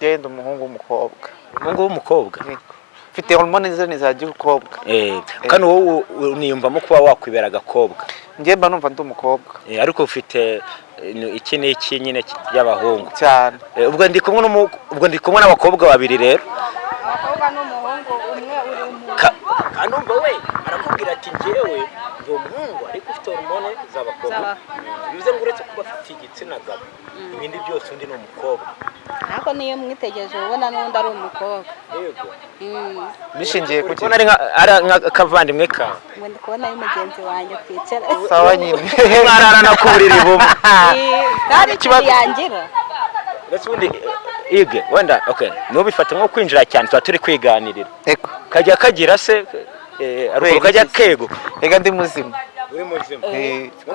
Genda umuhungu w'umukobwa. Umuhungu w'umukobwa. Mfite hormone zene za gikobwa. Kandi wowe uniyumvamo kuba wakwibera agakobwa. Ngiye mba numva ndi umukobwa. Ariko ufite iki n'iki nyine y'abahungu. Cyane. Ubwo ndi kumwe n'abakobwa babiri rero. Abakobwa n'umuhungu umwe uri mu. Kandi umva we arakubwira ati njyewe ndi umuhungu ariko ufite hormone z'abakobwa. Bivuze ngo uretse kuba afite igitsina gabo ibindi byose undi ni umukobwa. Ariko niyo mwitegereje ubona n'undi ari umukobwa. Yego. Bishingiye ku kintu ari nk'akavandimwe kawe. Ngo ndi kubona ari mugenzi wanjye twicara. Sawa nyine. Mwararana ku buriri bumwe. Kandi ikibazo yangira. Ndetse ubundi ige wenda okay nubifata nko kwinjira cyane tuba turi kwiganirira. Eko. Kajya kagira se ariko kajya kego. Ega ndi muzima. Uri muzima.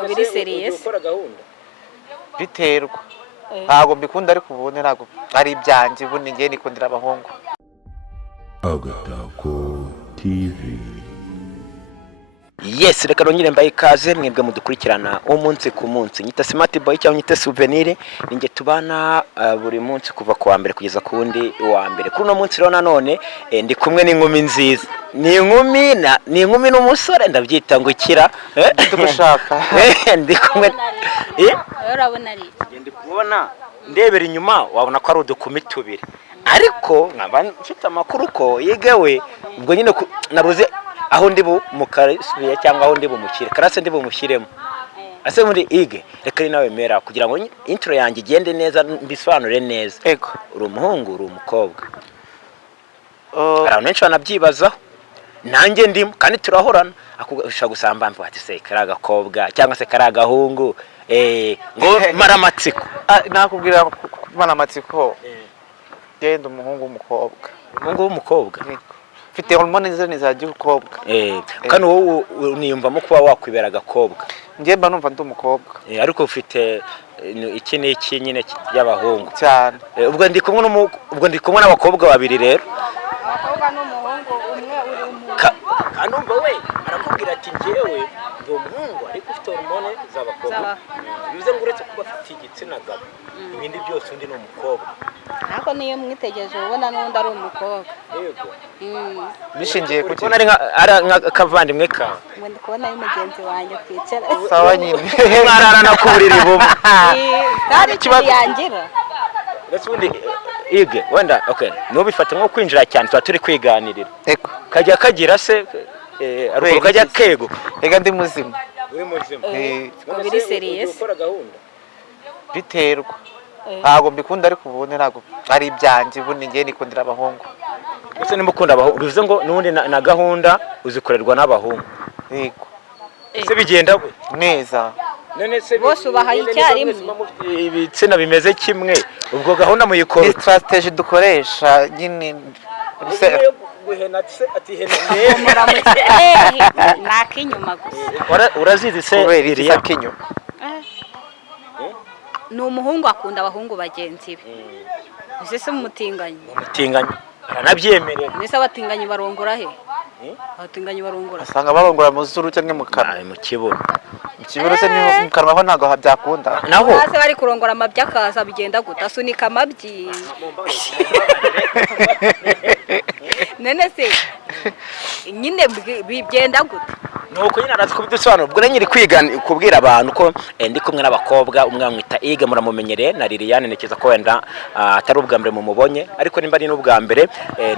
Biri serious. Ukora gahunda. Biterwa. Ntago mbikunda ariko ubone ntago ari ibyanjye ubundi ngiye nikundira abahungu. Agatako TV. Yes, reka nongere mbaye ikaze mwebwe mudukurikirana umunsi ku munsi. Nyita Smart Boy cyangwa nyita Souvenir, ninge tubana buri munsi kuva ku wa mbere kugeza ku wundi wa mbere. Kuri no munsi rero nanone ndi kumwe n'inkumi nziza. Ni inkumi n'umusore ndabyita ngo ikira. Tugushaka. Ndi kumwe. Urabona ari. Ndi kubona ndebera inyuma wabona ko ari udukumi tubiri. Ariko nkaba mfite amakuru ko yegewe ubwo nyine nabuze aho ndi mukarisubiye cyangwa aho ndi bumukire karase ndi bumushyiremo ase muri ige reka nawe mera kugira ngo intro yanjye igende neza mbisobanure neza. Ego uri umuhungu uri umukobwa. Abantu benshi banabyibazaho nanjye ndimo kandi turahorana akugusha gusamba mva ati se kari agakobwa cyangwa se kari agahungu ngo maramatsiko nakubwira maramatsiko. Genda umuhungu w'umukobwa. Umuhungu w'umukobwa. Mfite hormone zene za gikobwa. Kandi wowe uniyumvamo kuba wakwibera agakobwa. Ngiye mba numva ndi umukobwa. Ariko ufite iki n'iki nyine y'abahungu. Cyane. Ubwo ndi kumwe n'abakobwa babiri rero. Abakobwa n'umuhungu umwe uri mu. Kandi umva we arakubwira ati njyewe ndi umuhungu ariko ufite hormone z'abakobwa. Bivuze ngo uretse kuba afite igitsina gabo ibindi byose undi ni umukobwa. Ariko niyo mwitegereje ubona n'undi ari umukobwa. Yego. Bishingiye ku kintu ari nk'akavandimwe kawe. Ngo ndi kubona ari mugenzi wanjye twicara. Sawa nyine. Mwararana ku buriri bumwe. Kandi ikibazo yangira. Ndetse ubundi ige wenda okay nubifata nko kwinjira cyane tuba turi kwiganirira. Eko. Kajya kagira se ariko kajya kego. Ega ndi muzima. Uri muzima. Biri serious. Ukora gahunda. Biterwa. Ntago mbikunda ariko ubone ntago ari ibyanjye ubundi ngiye nikundira abahungu. Ndetse nimukunda abahungu bivuze ngo nubundi na gahunda uzikorerwa n'abahungu. Yego. Se bigenda gwe Neza. None se bose ubahaye icyarimwe. Ibitsina bimeze kimwe ubwo gahunda muyikora. Ni strategy dukoresha nyine guhenatse ati nakinyuma gusa. Urazizi se iriya kinyuma. Ni umuhungu akunda abahungu bagenzi be. Ese se umutinganyi. Umutinganyi aranabyemerera. Nese abatinganyi barongora he? Abatinganyi barongora. Asanga barongora mu zuru cyangwa mu kanwa. Mu kibuno. Mu kibuno se mu kanwa ho ntago byakunda. Naho hase bari kurongora amabya akaza bigenda guta asunika amabyi. Nene se nyine bigenda guta. Nuko nyine arazi kubidusobanura ubwo nyiri kwiga kubwira abantu ko ndi kumwe n'abakobwa umwe amwita Ige muramumenyereye na Liliane nekeza ko wenda atari ubwa mbere mumubonye ariko nimba ari n'ubwa mbere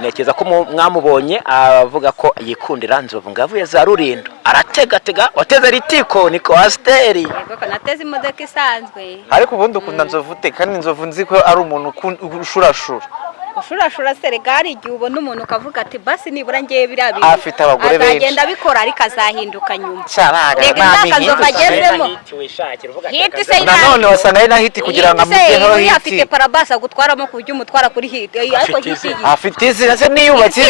nekeza ko mwamubonye avuga ko yikundira nzovu ngavuye za Rurindo arategatega wateze ritiko niko Asteri yego kanateze imodoka isanzwe ariko ubundi ukunda nzovu te kandi nzovu nzi ko ari umuntu ushurashura ushurashura seregari igihe ubona umuntu ukavuga ati basi nibura ngiye birabi afite abagore benshi azagenda bikora ariko azahinduka nyuma rega ntakazofagezemo hiti se nanone wasanga ari na hiti kugira ngo amugeho hiti afite parabasa gutwaramo kujya umutwara kuri hiti ariko hiti afite izina se niyubatse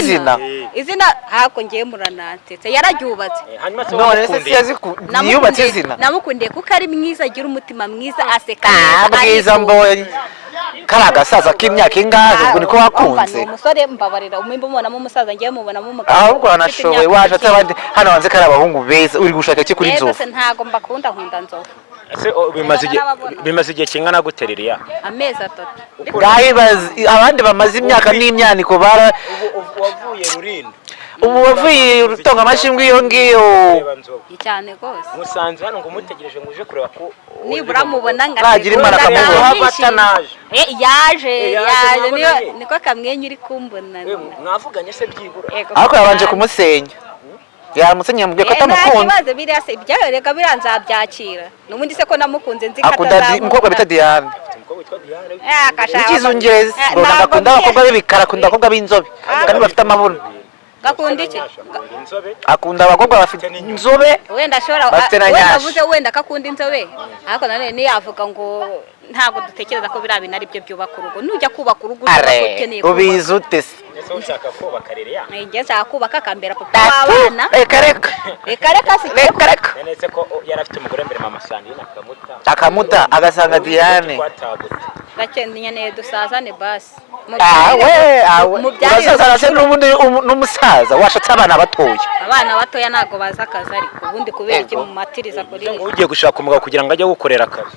izina hako ngiye muranatetse yararyubatse none se niyubatse izina namukundiye kuko ari mwiza agira umutima mwiza aseka mwiza mboye karaga saza k'imyaka ingahe ubwo niko wakunze umusore mbabarira umwimba umubonamo umusaza ngiye mubonamo umugabo ahubwo anashoboye waje atabandi hano wanze kari abahungu beza uri gushaka iki kuri nzovu ntago mbakunda nkunda nzovu ese bimaze igihe kingana gute Liliane? amezi 3 Gahibazi abandi bamaze imyaka n'imyaniko bara wavuye Rulindo ubu wavuye rutonga amashingwe iyo ngiyo cyane rwose musanze hano ngo mutegereje ngo uje kureba ko nibura mubona Nagira imana akamubona. yaje niko kamwenyu uri kumbona mwavuganye se byibura ariko yabanje kumusenya yamusenyera mubwiye ko atamukunda kibazo biriya se ibyayo reka biranza byakira nubundi se ko namukunze nzi akunda umukobwa bita Diane ikizungereza akunda abakobwa b'ibikara akunda abakobwa b'inzobe kandi bafite amabuno gakunda iki akunda abakobwa bafite inzobe wenda ashobora wenda avuze wenda akakunda inzobe ariko nanone niyavuga ngo ntabwo dutekereza ko biriya bintu ari byo byubaka urugo nujya kubaka urugo ukeneye ubizi ute se ushaka kubaka Liliane ngiye nshaka kubaka akambera papa w'abana reka si reka nese ko yari afite umugore mbere mama Sandrine akamuta agasanga Diane gakenye dusazane basi urasazana se n'ubundi n'umusaza washatse abana batoya ntabwo bazi akazi ariko ubundi kubera iki mu matiriza kuri ugiye gushaka umugabo kugira ngo ajye gukorera akazi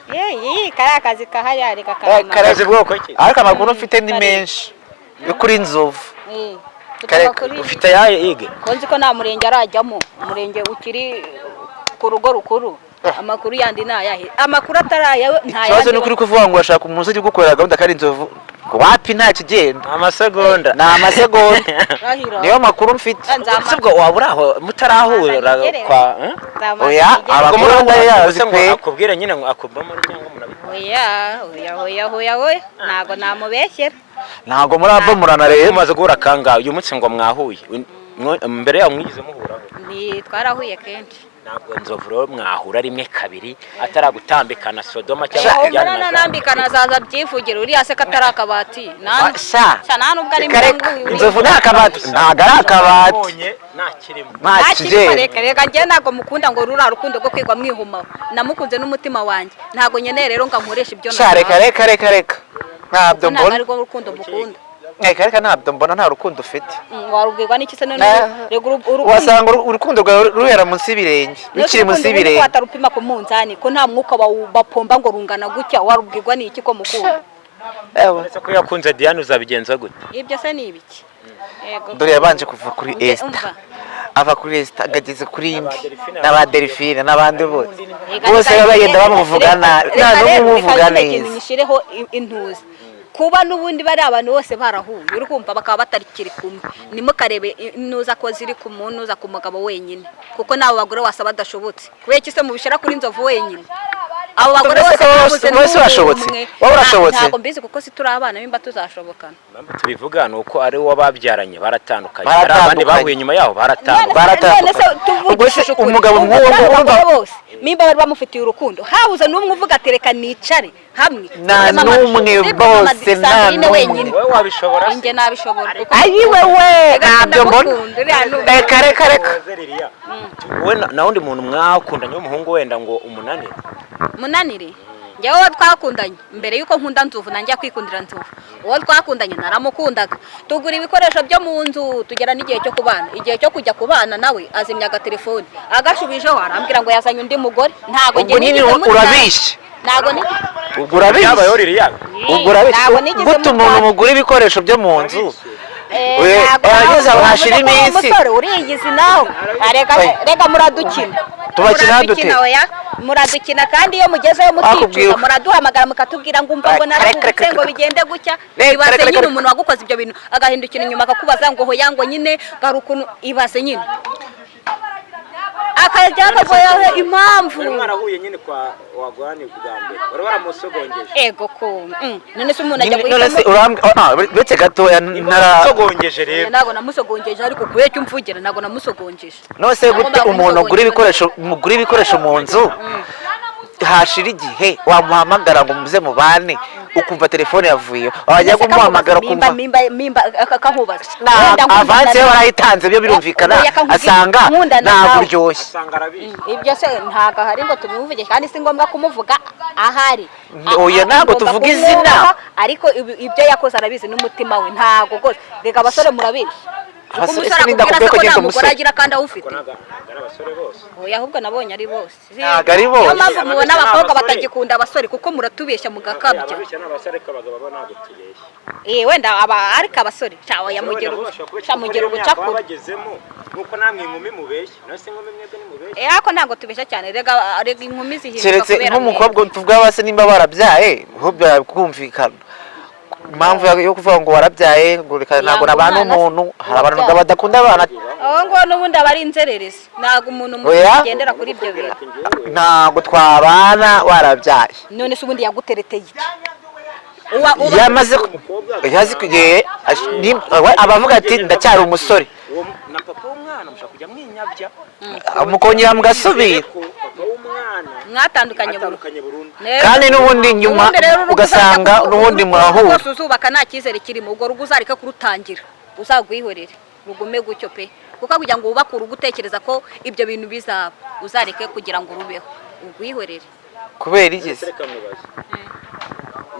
kariya akazi kahari ariko akazi bwoko ki ariko amakuru mfite ni menshi yo kuri Nzovu ufite yaye ige konzi ko nta murenge arajyamo umurenge ukiri ku rugo rukuru amakuru yandi nayahe amakuru atarayawe ikibazo ni ukuri kuvuga ngo urashaka umuntu ujye gukorera gahunda kari Nzovu wapi nta kigenda amasegonda ni amasegonda niyo makuru mfite ubwo waba uri aho mutarahura kwa oya amakuru ndayazi pe akubwira nyine ngo akubamo cyangwa oya ntago namubeshyera ntago murava murana rero umaze guhura kangahe uyu munsi ngo mwahuye mbere yaho mwigize muhuraho twarahuye kenshi ntabwo Nzovu rero mwahura rimwe kabiri ataragutambikana Sodoma cyangwa kujyana na nambikana zaza byivugira uriya se katari akabati nta nubwo ari Nzovu nta kabati ntago ari akabati ntakirimo reka njye ntabwo mukunda ngo rura rukundo rwo kwigwa mwihumaho namukunze n'umutima wanjye ntabwo nkeneye rero ngo nkoreshe ibyo reka ntabwo mbona ariko urukundo mukunda reka ntabwo mbona nta rukundo ufite warubwirwa n'iki se none wasanga urukundo rwawe ruhera munsi y'ibirenge bikiri munsi y'ibirenge watarupima ku munzani ko nta mwuka bapomba ngo rungana gutya warubwirwa n'iki ko mukunda uretse ko yakunze Diane uzabigenza gute ibyo se ni ibiki dore yabanje kuva kuri Esther ava kuri Esther ageze kuri indi n'aba Delphine n'abandi bose bagenda bamuvuga nabi nta n'umuvuga neza nishireho intuzi kuba n'ubundi bari abantu bose barahuye uri kumva bakaba batarikiri kumwe nimukarebe inuza ko ziri ku muntu uza ku mugabo wenyine kuko nabo bagore wasaba badashobotse kubera iki se mubishira kuri Nzovu wenyine abo bagore bose bashobotse wowe urashobotse ntabwo mbizi kuko si turi abana bimba tuzashobokana tubivuga nuko ari uwo babyaranye baratandukanye hari abandi bahuye nyuma yaho baratandukanye ubwo se umugabo nk'uwo bose mimba bari bamufitiye urukundo habuze n'umwe uvuga atereka nicare hamwe nta n'umwe bose nta n'umwe wowe wabishobora njye nabishobora ayi wewe ntabyo mbona reka wowe na wundi muntu mwakundanye w'umuhungu wenda ngo umunanire njyewe uwo twakundanye mbere y'uko nkunda Nzovu nanjye kwikundira Nzovu uwo twakundanye naramukundaga tugura ibikoresho byo mu nzu tugera n'igihe cyo kubana igihe cyo kujya kubana nawe azimya agatelefoni agashubijeho arambwira ngo yazanye undi mugore ntago njye nyine urabishye ntago ni yabaye Liliane gute umuntu mugura ibikoresho byo mu nzu ageze aho hashira iminsi uriyizi nawe reka muradukina tubakina dute muradukina kandi iyo mugezeyo muticuza muraduhamagara mukatubwira ngo umva ngo narakubise ngo bigende gutya ibaze nyine umuntu wagukoze ibyo bintu agahindukira inyuma akakubaza ngo hoya ngo nyine garukuntu ibaze nyine akajya akagoya impamvu mwarahuye nyine kwa wagwani bwa mbere bari baramusogongeje ego ko none se umuntu ajya betse gatoya narasogongeje rero ntago namusogongeje ariko kubera cyo mvugira ntago namusogongeje nose gute umuntu ugura ibikoresho mu nzu hashira igihe wamuhamagara ngo muze mubane ukumva telefone yavuye wajya kumuhamagara ukumva mimba akahubaza avanse warayitanze byo birumvikana asanga ntabwo uryoshye ibyo se ntago hari ngo tubivuge kandi si ngombwa kumuvuga ahari oya ntabwo tuvuga izina ariko ibyo yakoze arabizi n'umutima we ntago gose reka abasore murabizi kuko umusore akubwira ko nta mugore agira kandi awufite abasore bose oya ahubwo nabonye ari bose ntabwo ari bose niyo mpamvu mubona abakobwa batagikunda abasore kuko muratubeshya mugakabya wenda ariko abasore mugera ubucakura nuko namwe inkumi mubeshya nase inkumi mwebwe ni mubeshya ako ntabwo tubeshya cyane rega inkumi zihinduka keretse nk'umukobwa tuvuga base nimba barabyaye ho kumvikana impamvu yo kuvuga ngo warabyaye ngo reka ntabwo nabana umuntu hari abantu badakunda abana aho ngo n'ubundi aba ari inzererezi ntabwo umuntu mugendera kuri ibyo bintu ntabwo twabana warabyaye none se ubundi yagutereteye iki yamaze yazikugiye abavuga ati ndacyari umusore na papa w'umwana mushaka kujya mwinyabya mukongera mugasubira mwatandukanye burundu kandi n'ubundi nyuma ugasanga n'ubundi murahura rwose uzubaka nta cyizere kirimo ubwo rugo uzareka kurutangira uzagwihorere rugume gutyo pe kuko kugira ngo wubake urugo utekereza ko ibyo bintu bizaba uzareke kugira ngo urubeho ugwihorere kubera igeze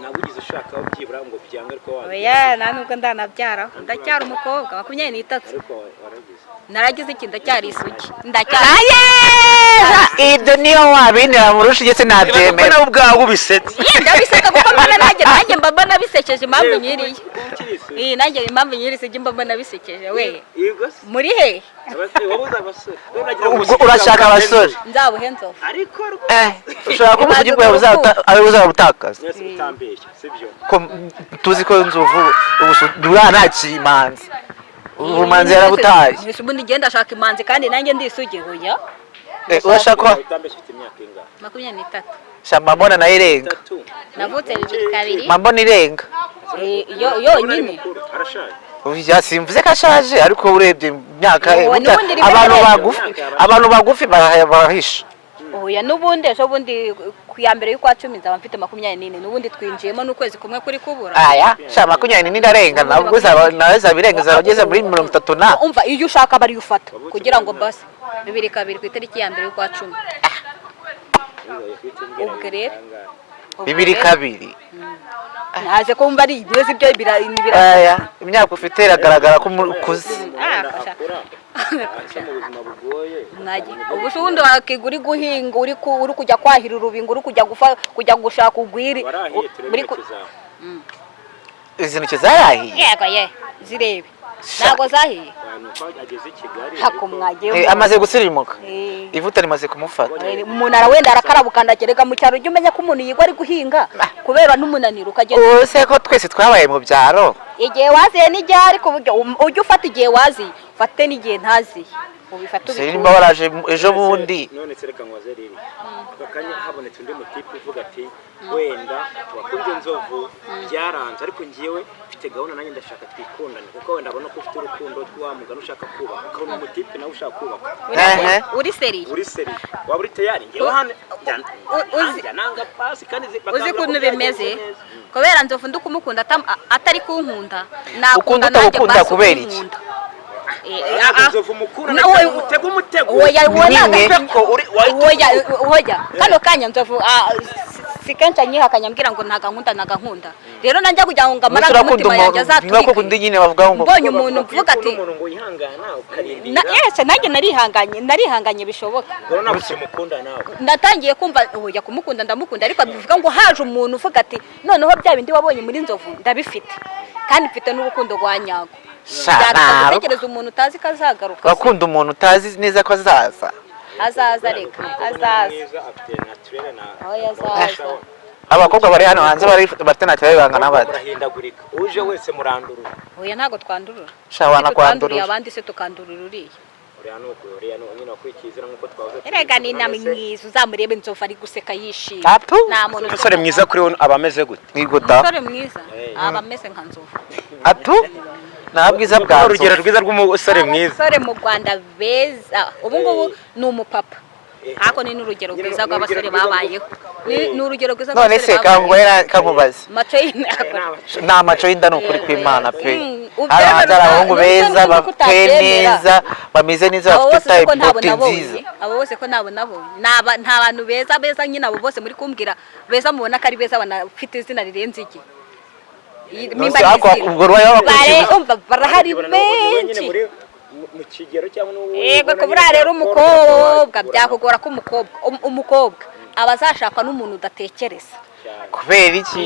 nabugize ushaka byibura ngo byanga ariko oya nubwo ndanabyara ndacyari umukobwa 23 naragize iki ndacyari isugi ndacyari ibyo niyo wabinira mu rushi ndetse nabyemera nawe ubwawe ubisetse ndabiseka kuko mbona nanjye mbaba nabisekeje impamvu nyiriye nanjye impamvu nyiri sije mbaba nabisekeje we muri he urashaka abasore nzabuhenzo ariko ushaka ko umusugi bwawe uzabutakaza tuzi ko nzovu dura nta kimanzi ubumanzi yarabutaye ubundi ngenda ashaka imanzi kandi nanjye ndisugi hoya urashaka 23 shamba mbona na irenga navutse 2 mbona irenga yo nyine uya simvuze kashaje ariko urebye imyaka abantu bagufi barahisha oya nubundi ejo bundi kuya mbere y'ukwa 10 nzaba mfite 24 nubundi twinjiyemo n'ukwezi kumwe kuri kubura aya sha 24 ndarenga nabwo naweza birenga zarageze muri 30 na umva iyo ushaka bari ufata kugira ngo basi 2 ku itariki ya mbere y'ukwa 10 ubwo rero 2 naje kumva ari ibibazo ibyo aya imyaka ufite iragaragara ko ukuze ubu ubundi wakigura guhinga uri kujya kwahira urubingo uri kujya gushaka ugwiri izi ntoki zarahiye yego zirebe ntabwo zahiye hako mwagiye amaze gusirimuka ivuta rimaze kumufata umuntu arawenda arakarabukandagerega mu cyaro ujye umenya ko umuntu yigwa ari guhinga kubera n'umunaniro ukagenda use ko twese twabaye mu byaro igihe waziye n'igihe ariko ujye ufata igihe waziye ufate n'igihe ntaziye ubifata ubikora nimba waraje ejo bundi none sereka ngwaze riri akanya habonetse undi mutipe uvuga ati wenda wakunze nzovu byaranze ariko ngiyewe mfite gahunda nanjye ndashaka twikundane kuko wenda abona ko ufite urukundo rw'amugana ushaka kubaka ukabona umutipe nawe ushaka kubaka uri seri waba uri tayari ngewe hano nanga pasi kandi uzi kuntu bimeze kubera nzovu ndikumukunda atari kunkunda ukunda utabukunda kubera iki nzovu mukuru utega umutego oya kano kanya nzovu sikenshi anyihakanya mbwira ngo nagankunda rero nanjye kugira ngo ngamara umutima yanjye azatwike nako kundi nyine bavuga ngo mbonye umuntu uvuga ati yese nanjye narihanganye bishoboka ndatangiye kumva oya kumukunda ndamukunda ariko bivuga ngo haje umuntu uvuga ati noneho bya bindi wabonye muri nzovu ndabifite kandi mfite n'urukundo rwa nyago tekereza umuntu utazi ko azagaruka wakunda umuntu utazi neza ko azaza reka azaza abakobwa bari hano hanze bafite natwe bangana bate barahindagurika uje wese murandurura oya ntago twandurura shawana kwandurura abandi se tukandurura uriya nyine kwikizira nkuko twavuze erega ni namwiza uzamurebe nzovu ari guseka yishimye nta muntu umusore mwiza kuri we abameze gute umusore mwiza abameze nka nzovu nta bwiza bwa urugero rwiza rw'umusore mwiza abasore mu Rwanda beza ubu ngubu ni umupapa ariko ni n'urugero rwiza rw'abasore babayeho ni urugero rwiza rw'abasore babayeho kankubaze maco y'inda nta maco y'inda ni ukuri kw'Imana pe hari abahungu beza bateye neza bameze neza bafite type nziza abo bose ko nabona nta bantu beza nyine abo bose muri kumbwira beza mubona ko ari beza banafite izina rirenze iki nimba n'izina ubwo rwaye umva barahari benshi mu kigero cyangwa yego ko buriya rero umukobwa byakugora ko umukobwa aba azashakwa n'umuntu udatekereza kubera iki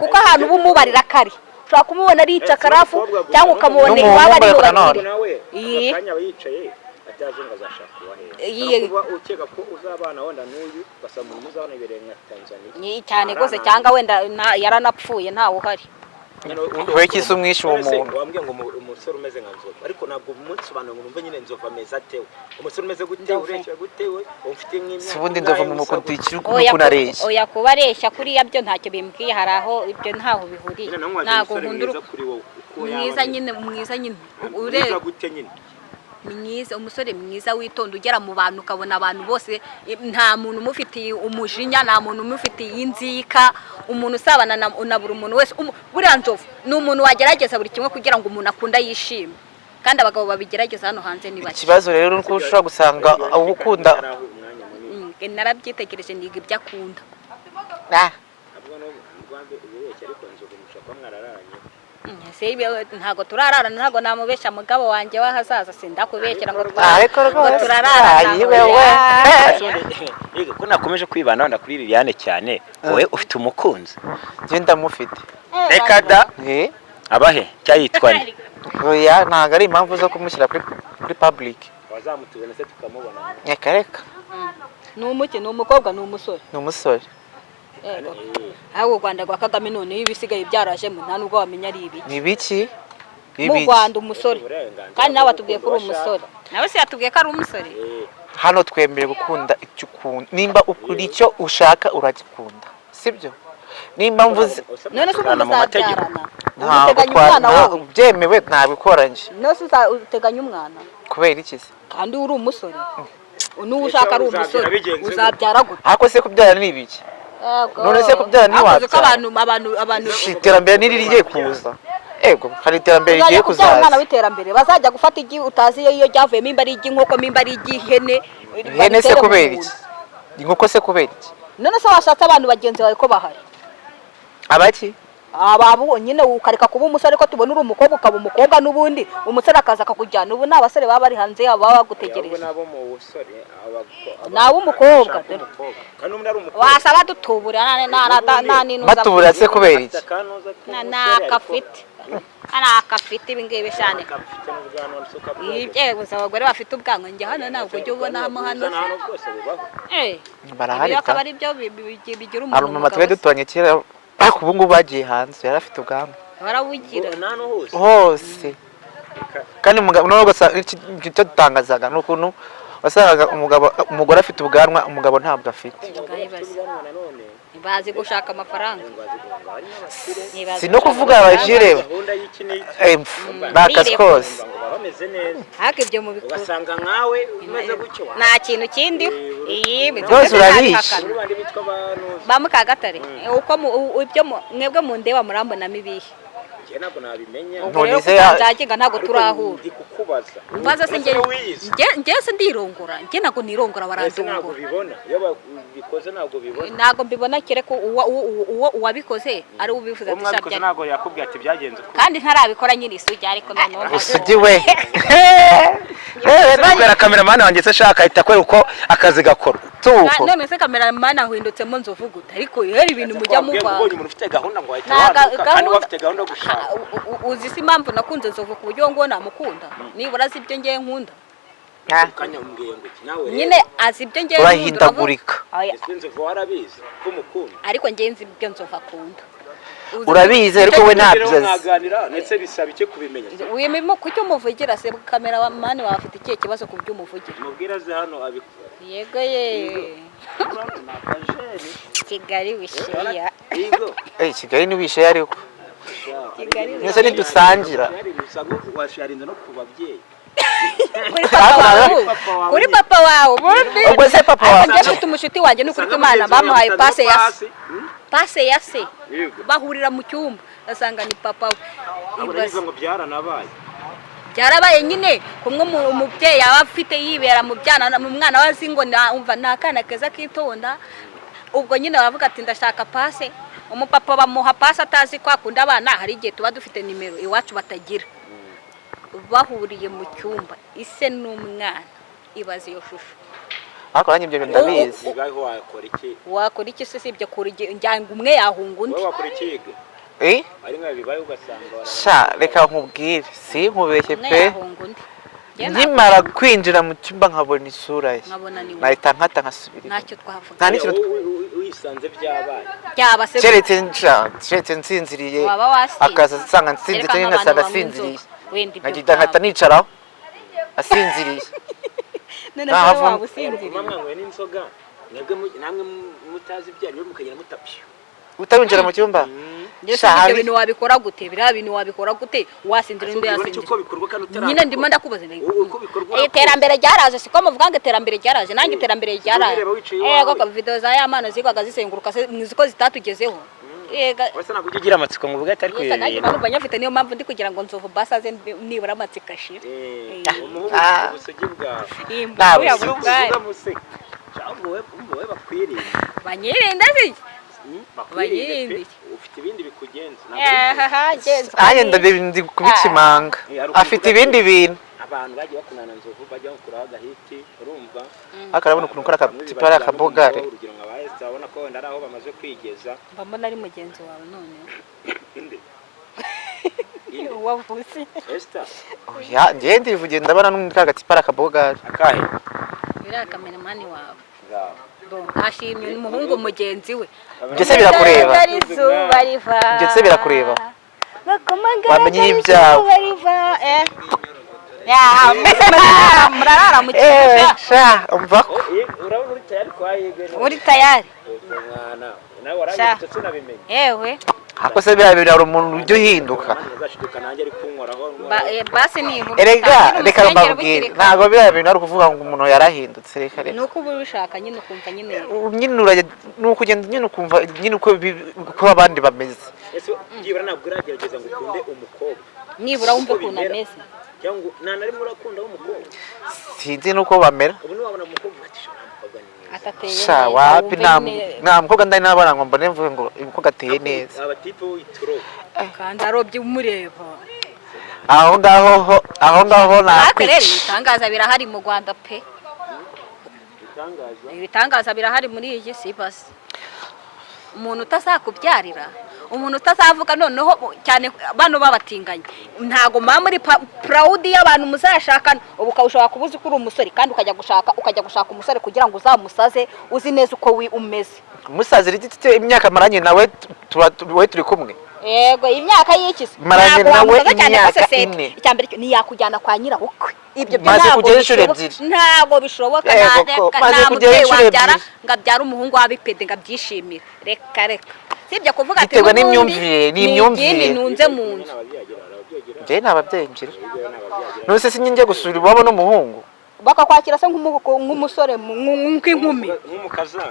kuko ahantu uba umubarira kare ushobora kumubona ari icakarafu cyangwa ukamubona iwaba ari mubakire akanya aba yicaye ataje ngo azashaka uwahe kuba ukeka ko uzabana wenda n'uyu basaba umuntu uzabana ibereye nka Tanzania cyane rwose cyangwa wenda yaranapfuye ntawe uhari kubera iki se umwishe uwo muntu wambwiye ngo umusore umeze nka nzovu ariko ntabwo umunsi sobanura ngo numve nyine nzovu ameze atewe umusore umeze gute ureshya gute we ufite nk'imyaka si ubundi nzovu mu mukundikira ukuntu areshya oya kuba areshya kuriya byo ntacyo bimbwiye hari aho ibyo ntaho bihuriye ntabwo nkunda mwiza nyine ureba gute nyine mwiza umusore mwiza witonda ugera mu bantu ukabona abantu bose nta muntu umufitiye umujinya nta muntu umufitiye inzika umuntu usabana na buri muntu wese buriya nzovu ni umuntu wagerageza buri kimwe kugira ngo umuntu akunda yishime kandi abagabo babigerageza hano hanze ni bake ikibazo rero nuko ushobora gusanga abo ukunda narabyitegereje niga ibyo akunda ntago turararana ntago namubesha mugabo wanjye w'ahazaza sindakubeshyira ngo turararana yego ko nakomeje kwibana wenda kuri Liliane cyane wowe ufite umukunzi njye ndamufite reka da abahe cyayitwa ni oya ntago ari impamvu zo kumushyira kuri public wazamutubona se tukamubona reka ni umuke ni umukobwa ni umusore ni umusore aho u Rwanda rwa Kagame none ibisigaye byarajemo nta nubwo wamenya ari ibi ni biki mu Rwanda umusore kandi nawe atubwiye ko uri umusore nawe se yatubwiye ko ari umusore hano twemeye gukunda icyo ukunda nimba ukuri icyo ushaka uragikunda sibyo nimba mvuze none se umuntu uzabyarana ntabwo byemewe ntabikoranye none se uteganya umwana kubera iki se kandi uri umusore n'uwo ushaka ari umusore uzabyara gute ariko se kubyara ni ibiki none se kubyara ntiwabyara abantu iterambere niririgiye kuza ego hari iterambere rigiye kuzaza umwana w'iterambere bazajya gufata igi utazi iyo ryavuyemo imba ari inkoko imba ari igihene ihene se kubera iki inkoko se kubera iki none se washatse abantu bagenzi bawe ko bahari abaki ababo nyine ukareka kuba umusore ko tubona uri umukobwa ukaba umukobwa n'ubundi umusore akaza akakujyana ubu ni abasore baba bari hanze yabo baba bagutegereje nabo umukobwa wasaba dutubura batubura se kubera iki nakafite ibi ngibi cyane ibyo gusa abagore bafite ubwanwa njye hano ntabwo ujya ubonamo hano barahari akaba ari byo bigira umuntu hari umumama twari duturanye kera ariko ubu ngubu bagiye hanze yari afite ubwanwa barabugira hose kandi umugabo icyo dutangazaga ni ukuntu wasangaga umugore afite ubwanwa umugabo ntabwo afite bazi gushaka amafaranga si no kuvuga abajire bakazi kose ariko ibyo mubikora ugasanga nkawe umeze gutyo nta kintu kindi byose urabihisha ba Mukagatare uko ibyo mwebwe mu ndeba murambonamo ibihe ntabwo nabimenya none se yakinga ntabwo turahura ndikukubaza mbaza se njye se ndirongora njye ntabwo nirongora barandongora ntabwo bibona iyo babikoze ntabwo bibona ntabwo mbibona kereko uwabikoze ari ubivuze ati shabye ntabwo yakubwiye ati byagenze kandi ntarabikora nyine isugi ariko none usugi we ntabwo kameramani wanjye se shaka ahita akora uko akazi gakora tuko none se kameramani ahindutsemo nzovu gute ariko yari ibintu mujya muvanga ubonye umuntu ufite gahunda ngo ahita waduka kandi bafite gahunda yo gushaka uzi si impamvu nakunze nzovu ku buryo ngo namukunda nibura azi ibyo ngiye nkunda nyine azi ibyo ngiye urahindagurika ariko ngiye nzi ibyo nzovu akunda urabizi ariko we ntabyo ndetse bisaba icyo kubimenya wimimo kuki umuvugira se kameramani wawe afite ikihe kibazo ku byo umuvugira mubwira ze hano abikora yego ye Kigali wishiya Kigali ni wishiya ariko nese nidusangira washarinze no ku babyeyi kuri papa wawe ubwo se papa wawe njye mfite umushuti wanjye n'ukuri kw'Imana bamuhaye pase ya se bahurira mu cyumba asanga ni papa we ngo byaranabaye byarabaye nyine kumwe umubyeyi aba afite yibera mu byana mu mwana wazi ngo umva nakana keza kitonda ubwo nyine baravuga ati ndashaka pase umupapa bamuha pase atazi ko akunda abana hari igihe tuba dufite nimero iwacu batagira bahuriye mu cyumba ise n'umwana ibaze iyo shusho ariko nanjye ibyo bintu ndabizi wakora iki se sibyo kuri njyanga umwe yahunga undi ari nka bibaye ugasanga sha reka nkubwire si nkubeshye umwe pe yahunga undi nkimara kwinjira mu cyumba nkabona isura ye nkabona ni nahita nkata nkasubira ntacyo twavuga nta n'ikintu wisanze byabaye byaba se keretse nsinziriye waba wasinze akaza asanga nsinziriye cyangwa ngasanga asinziriye nkahita nicaraho asinziriye none se waba usinziriye mwanywe n'inzoga namwe mutazi ibyari mukagera mutapyo utabinjira mu cyumba ndetse ibyo bintu wabikora gute biriya bintu wabikora gute wasinzira undi yasinzira nyine ndimo ndakubaza iterambere ryaraje siko muvuga ngo iterambere ryaraje nanjye iterambere ryaraje yego ko video za yamana zigwaga zisenguruka mwiziko zitatugezeho yega wese nako ugira amatsiko ngo uvuga atari kwirira nanjye bano banyafite niyo mpamvu ndi kugira ngo nzovu basaze nibura amatsiko ashira umuhungu ubusugi bwawe ntabwo yabugaye bakwiriye banyirinda si bakwiriye ufite ibindi bikugenza nanjye ndi kubikimanga afite ibindi bintu abantu bagiye bakunana nzovu bajya bakuraho agahiti urumva akarabona ukuntu ukora akatipara akabogare urugero nka bahise babona ko wenda ari aho bamaze kwigeza mbona ari mugenzi wawe none wavuze Esther oya njye ndivugiye ndabona n'umukara agatipara akabogare akahe biriya kameramani wawe ashimye umuhungu mugenzi we byose birakureba byose birakureba wamenye ibyawe murarara mu kibuga umva ko urabona uri tayari kwa yege uri tayari mwana nawe warangije tunabimenye yewe hako se biriya umuntu ujya uhinduka uzashiduka nanjye ari kunkoraho basi ni erega reka mbabwire ntabwo biriya bintu ari ukuvuga ngo umuntu yarahindutse reka reka nuko uba ubishaka nyine ukumva nyine urajya nuko ugenda nyine ukumva nyine uko abandi bameze ese byibura ntabwo uragerageza ngo ukunde umukobwa nibura wumva ukuntu ameze cyangwa nta na rimwe urakunda w'umukobwa sinzi nuko bamera ubu niwabona umukobwa ati umukobwa ni mwiza atateye sha wapi nta mukobwa ndari nabona ngo mbone mvuge ngo umukobwa ateye neza abatipe w'ituro kandi arobye umureba aho ngaho rero ibitangaza birahari mu Rwanda pe ibitangaza birahari muri iyi si basi umuntu utazakubyarira umuntu utazavuga noneho cyane bano babatinganye ntago mama muri proud y'abantu muzashakana ubu ukawushaka kubuza kuri umusore kandi ukajya gushaka umusore kugira ngo uzamusaze uzi neza uko umeze umusazira igiti imyaka maranye nawe turi kumwe yego imyaka y'ikisi maranye nawe imyaka 4 icyambere ni yakujyana kwa nyirabukwe ibyo maze kugera inshuro ebyiri ntago bishoboka maze kugera inshuro ebyiri ngabyara umuhungu wabipede ngabyishimira reka sibyo kuvuga ati biterwa n'imyumvire nunze mu nzu njye nababyeyi ngira nose sinjye gusura iwabo n'umuhungu bakakwakira se nk'umusore nk'inkumi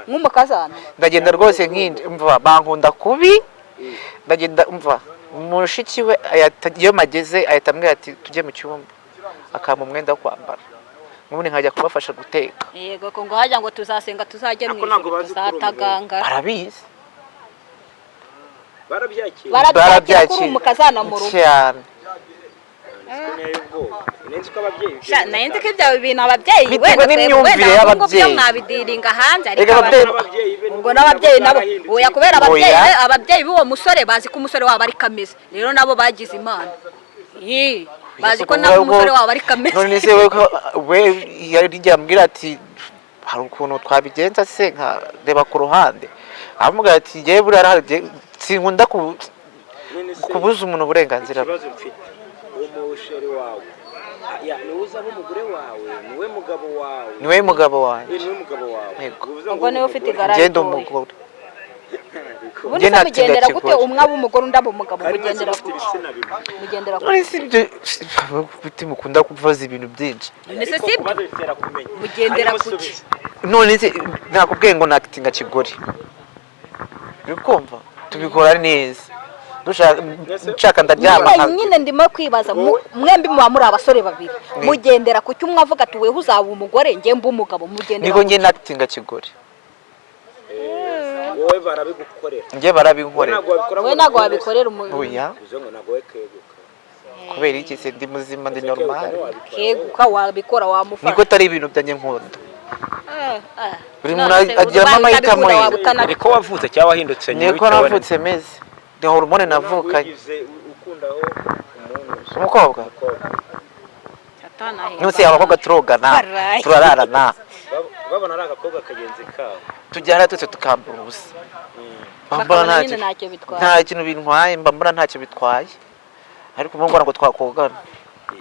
nk'umukazana ndagenda rwose nkindi umva bankunda kubi ndagenda umva umushiki we iyo mageze ahita ambwira ati tujye mu cyumba akampa umwenda wo kwambara n'ubundi nkajya kubafasha guteka yego ko ngo hajya ngo tuzasenga tuzajye mu ijuru tuzataganga barabizi barabyakira kuri umukazana mu rugo cyane nayenze ko ibyo bintu ababyeyi biterwa n'imyumvire y'ababyeyi mwabidiringa hanze ariko ubwo n'ababyeyi nabo oya kubera ababyeyi b'uwo musore bazi ko umusore wabo ari kameze rero nabo bagize imana bazi ko nabo umusore wabo ari kameze none se we yarijya ambwira ati hari ukuntu twabigenza se nka reba ku ruhande aramubwira ati ngewe buriya sinkunda kubuza umuntu uburenganzira bwe umusheri wawe niwe uzaba umugore wawe niwe mugabo wanjye ubwo niwe ufite igarara ngenda umugore ubundi se mugendera gute umwe aba umugore undi aba umugabo mugendera none si ibyo biti mukunda kuvuza ibintu byinshi none si ibyo mugendera kuki none se nakubwiye ngo nakitinga kigore urikumva tubikora neza dushaka ndaryama nyine ndimo kwibaza mwembi muba muri abasore babiri mugendera kuki umwe avuga ati weho uzaba umugore njye mba umugabo mugendera niko njye nakitinga kigore wowe barabigukorera njye barabinkorera we ntabwo wabikorera umuntu oya uzo ngo ntabwo we keguka kubera iki se ndi muzima ndi normal keguka wabikora wamufasha niko atari ibintu byanjye nkunda buri muntu None se agiramo ubaye amahitamo utabikunda ye wabutana- niko wavutse cyangwa wahindutse nyuma niko navutse meze ni hormone navukanye ukundaho umuntu umukobwa Atanahemba. nuse abakobwa turogana Barayi. turararana babona ari agakobwa kagenzi kabo tujyana twese tukambura ubusa mbona bakabona nyine ntacyo bitwaye nta kintu bintwaye mba mbona ntacyo bitwaye ariko ubu mbona ngo twakogana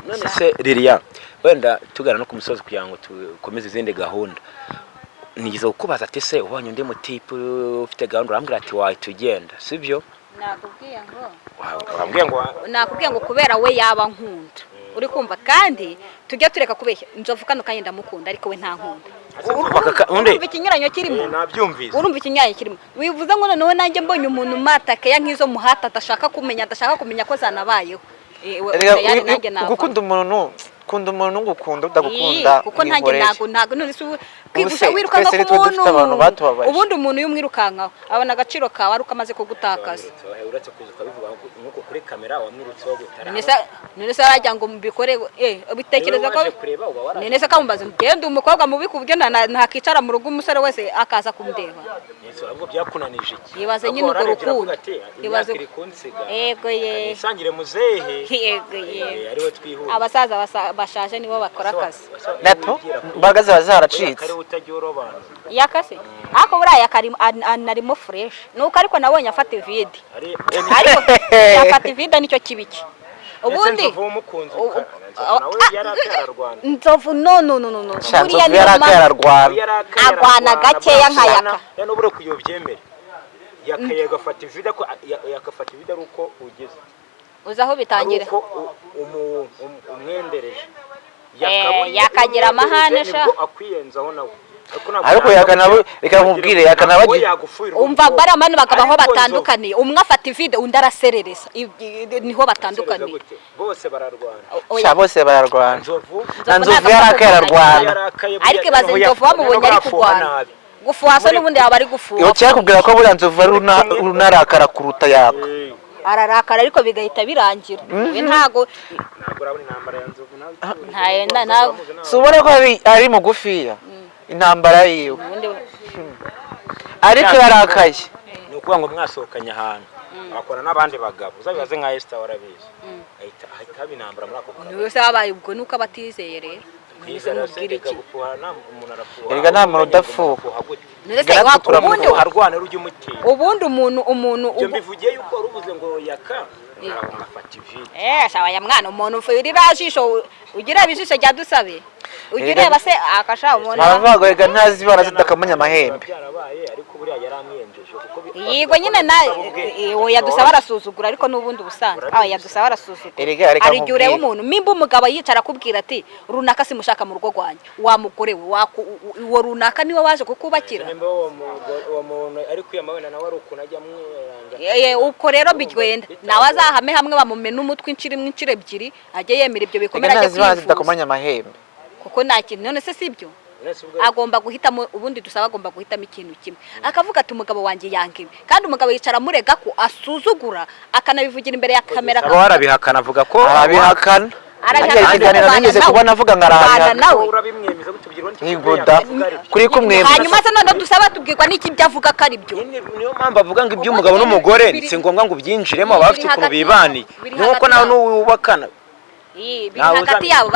none se Lilian wenda tugana no ku musozi kugira ngo tukomeze izindi gahunda nigeze kukubaza ati se ubonye undi mutipe ufite gahunda urambwira ati wahita ugenda sibyo wambwiye ngo nakubwiye ngo kubera we yaba nkunda uri kumva kandi tujya tureka kubeshya nzovu kano kanya ndamukunda ariko we nta nkunda urumva ikinyuranyo kirimo nabyumvise urumva ikinyuranyo kirimo wivuze ngo noneho nanjye mbonye umuntu mataka ya nk'izo muhata adashaka kumenya ko zanabayeho gukunda umuntu ukunda umuntu ngukunda udagukunda kuko nanjye ntago none se kwigusha wirukanka ku muntu ubundi umuntu yumwirukankaho abona agaciro kawe ari ukamaze kugutakaza uretse kuza ukabivuga nk'uko kuri kamera wamwirutseho gutara none se arajya ngo mbikore ubitekereza ko none se kamumbaza ngende umukobwa mubi ku buryo ntakicara mu rugo umusore wese akaza kumureba ahubwo byakunanije iki yibaze nyine urwo rukundo yibaze yego ye isangire muzehe yego ye ariwe twihura abasaza bashaje nibo bakora akazi nato imbaga ziba zaracitse yakase ariko buriya anarimo fresh nuko ariko nabonye afata ivide ariko yafata ivide nicyo kibiki ubundi nzovu no buriya niyo arwana gakeya nkayaka nubure kuyobyemere yakaye gafata ivide ko yakafata ivide ari uko ugeze uzi aho bitangira umwendereje yakagira amahane sha akwiyenzaho nawe ariko reka nkubwire yakanabagira umva bari amani bagabaho batandukaniye umwe afata ivide undi araserereza niho batandukaniye bose bararwana bose bararwana nzovu yarakaye ararwana ariko ibaze nzovu bamubonye ari kurwana gufuha se n'ubundi yaba ari gufuha iyo cyakubwira ko buriya nzovu ari unarakara kuruta yako ararakara ariko bigahita birangira ntago urabona intambara ya nzovu ntago si ubona ko ari mugufiya intambara yiwe ariko yarakaye ni ukuvuga ngo mwasohokanye ahantu bakora n'abandi bagabo uzabibaze nka Esther warabizi ahita haba intambara muri ako kazi niwe se wabaye ubwo nuko abatizeye rero erega nta muntu udafuha ubundi umuntu ibyo mbivugiye yuko warubuze ngo yaka ugafata ivide shawa ya mwana umuntu ufurira jisho ugira ibijisho rya dusabe ugireba se akasha umuntu baravuga erega ntazi ibara zidakamanya amahembe ariko buriya yaramwiyenjeje kuko yego nyine nawe yadusaba arasuzugura ariko n'ubundi ubusanzwe yadusaba arasuzugura ari igihe ureba umuntu mimba umugabo yicara akubwira ati runaka simushaka mu rugo rwanjye wa mugore we uwo runaka niwe waje kukubakira uwo muntu ari kwiyamabona nawe ari ukuntu ajya amwiranga uko rero bigwenda nawe azahame hamwe bamumena umutwe inshuro imwe inshuro ebyiri ajye yemera ibyo bikomera ajye kwivuza zidakomanya amahembe kuko nta kintu none se sibyo agomba guhitamo ubundi dusaba agomba guhitamo ikintu kimwe akavuga ati umugabo wanjye yangiwe kandi umugabo yicara amurega ko asuzugura akanabivugira imbere ya kamera aba warabihakana avuga ko arabihakana nigeze kubona avuga ngo arahakana urabimwemeza gutubwira ntigoda kuri kumwemeza hanyuma se none dusaba tubwirwa n'iki byavuga ko ari byo niyo mpamvu avuga ngo iby'umugabo n'umugore si ngombwa ngo ubyinjiremo baba bafite ukuntu bibaniye nk'uko nawe n'uwubakana biri hagati yabo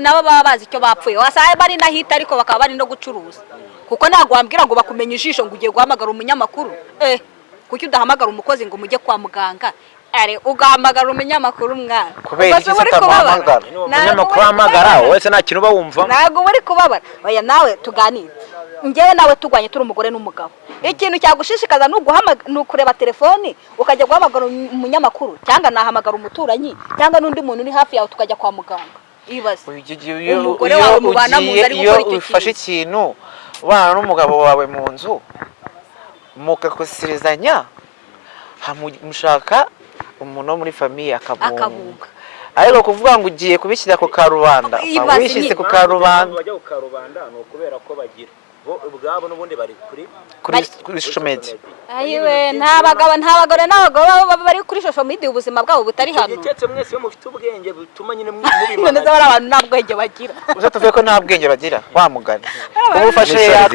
nabo baba bazi icyo bapfuye wasanga bari nahita ariko bakaba bari no gucuruza kuko ntabwo wambwira ngo bakumenye ijisho ngo ugiye guhamagara umunyamakuru kuki udahamagara umukozi ngo mujye kwa muganga ugahamagara umunyamakuru mwana kubera iki se utamuhamagara umunyamakuru ahamagara wese nta kintu uba wumva ntabwo uri kubabara oya nawe tuganire njyewe nawe tugwanye turi umugore n'umugabo ikintu cyagushishikaza ni ukureba telefoni ukajya guhamagara umunyamakuru cyangwa nahamagara umuturanyi cyangwa n'undi muntu uri hafi yawe tukajya kwa muganga ibaze umugore wawe mubana mu nzu ari gukora iki ufashe ikintu ubana n'umugabo wawe mu nzu mugakoserezanya mushaka umuntu wo muri famiye akabunga ariko kuvuga ngo ugiye kubishyira ku karubanda wishyize ku karubanda bajya ku karubanda ni ukubera ko bagira bo ubwabo n'ubundi bari kuri social media. ayiwe nta bagabo nta bagore n'abagabo bari kuri social media ubuzima bwabo butari hano Cyetse mwese yo mufite ubwenge butuma nyine none mubimana. z'abari abantu nta bwenge bagira Uza tuvuye ko nta bwenge bagira wamugana.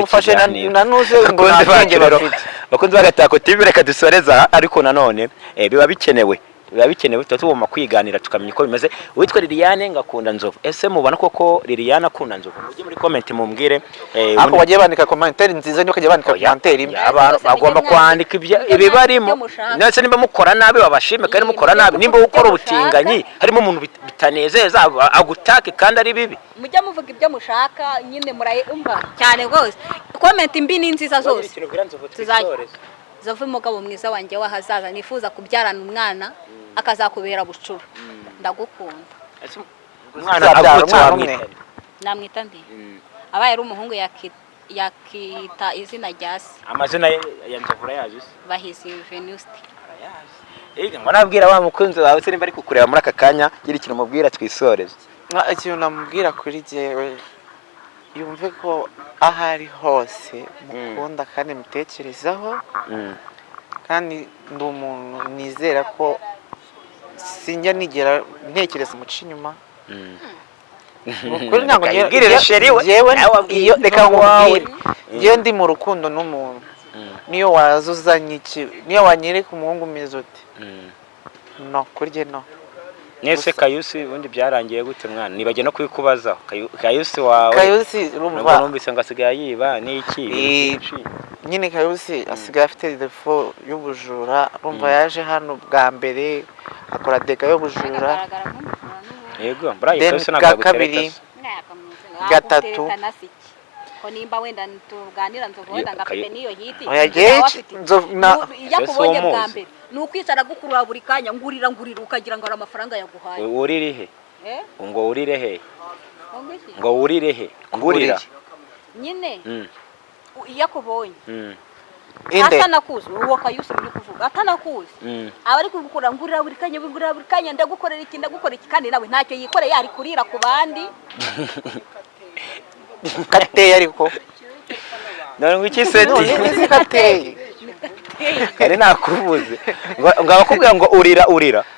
Ufashe na nuze ngo nta bwenge bafite. Bakunze bagatako TV reka dusoreza ariko nanone biba bikenewe tutuma kwiganira tukamenya uko bimeze. Witwa Liliane ngakunda Nzovu. Ese mubona koko Liliane akunda Nzovu? Mujye muri comment mumbwire. Ako bagiye bandika commentaire nziza niyo kaje bandika commentaire imwe. Abantu bagomba kwandika ibibarimo. Nese nimba mukora nabi babashime kandi mukora nabi. Nimba ukora ubutinganyi harimo umuntu bitanezeza agutake kandi ari bibi. Mujya muvuga ibyo mushaka nyine murayumva cyane rwose. Comment mbi ni nziza zose. Nzovu umugabo mwiza wanjye wahazaza nifuza kubyarana umwana akazakubera bucura ndagukunda Umwana agutse namwita ndi abaye ari umuhungu yakita izina rya se amazina ya Nzovu yaje Bahizi Venuste nabwira wa mukunzi wawe se nimba ari kukureba muri aka kanya gira ikintu mubwira twisoreze. Ikintu namubwira kuri jewe yumve ko ahari hose mukunda kandi mutekerezaho kandi ndi umuntu nizera ko sinjya nigera ntekereza umuca inyuma. Kuri ntabwo ngirire sheri we iyo reka nkubwire iyo ndi mu rukundo n'umuntu niyo wazuzanye iki niyo wanyereka umuhungu umeze ute no kurye no. Nese Kayusi ubundi byarangiye gute mwana nibajye no kwikubaza Kayusi wawe Kayusi urumva numvise ngo asigaye yiba n'iki nyine Kayusi asigaye afite defo y'ubujura urumva yaje hano bwa mbere akora deka y'ubujura yego bra Kayusi nagagutereka gatatu ko nimba wenda tuganira Nzovu wenda ngafite niyo hiti yakubonye bwa mbere nukwicara gukurura buri kanya ngurira ukagira ngo ari amafaranga yaguhaye urire he ngo urire he ngo urire he ngurira nyine yakubonye inde atanakuzi uwo Kayusi uri kuvuga atanakuzi abari kugukura ngurira buri kanya ndagukorera iki kandi nawe ntacyo yikoreye ari kurira ku bandi kateye ariko none ngiki seti kateye kare nakubuze ngo abakubwira ngo urira akubwira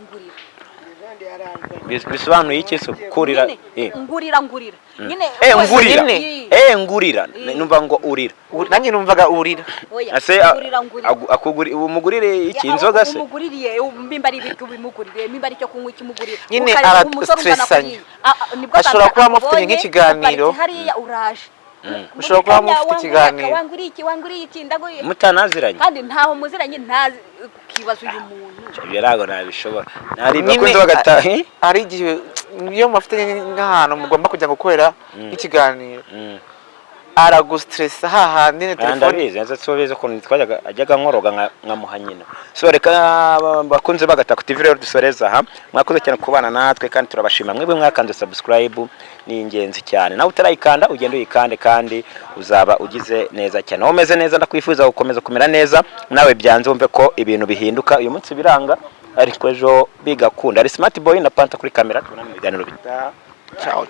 ngurira bisobanuye iki so kurira ngurira nyine ngurira numva ngo urira nanjye numvaga urira ase akuguri umugurire iki inzoga se umuguririye mbimba ari ibiki ubimuguririye mbimba ari cyo kunywa ikimugurira nyine arastressanye ashobora kuba amufite nk'ikiganiro hariya uraje ushobora kuba mufite ikiganiro wanguriye iki ndaguye mutanaziranye kandi ntaho muziranye ntazi kibazo uyu muntu birago nabishobora nari bakunze bagataha ari igihe iyo mufite nk'ahantu mugomba kujya gukorera ikiganiro aragustressa hahandi ne telefone nza sobeze ko twajyaga ajyaga nkoroga nkamuha nyina so reka bakunze bagataka TV rero dusoreza aha mwakoze cyane kubana natwe kandi turabashima mwebwe mwakanze subscribe ni ingenzi cyane nawe utarayikanda ugenda uyikande kandi uzaba ugize neza cyane aho umeze neza ndakwifuza gukomeza kumera neza nawe byanze wumve ko ibintu bihinduka uyu munsi biranga ariko ejo bigakunda ari Smart Boy na Panta kuri kamera tubona mu biganiro bita ciao